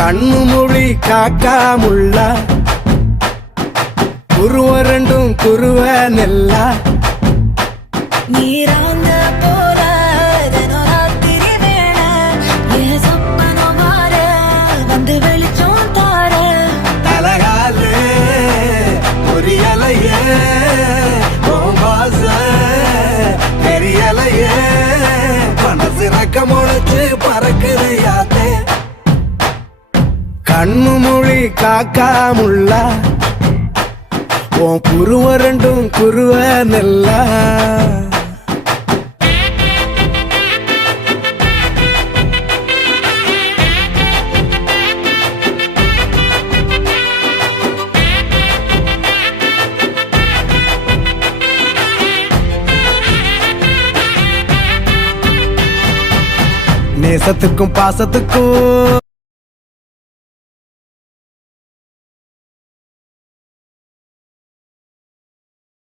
கண்ணு மொழி காக்காமுள்ள குருவ ரெண்டும் குருவ நெல்லா நீராங்க போல தினராத்திரி வேண என் சொப்பனம் மாற வந்து வெளிச்சம் தார தலகாலே பொரியலையே ஓம்பாச பெரியலையே மனசு ரக்க முளைச்சு பறக்குது யாத்தே கண்ணு மொழி காக்காமுள்ள உன் குருவ ரெண்டும் குருவ நெல்லா நேசத்துக்கும் பாசத்துக்கும்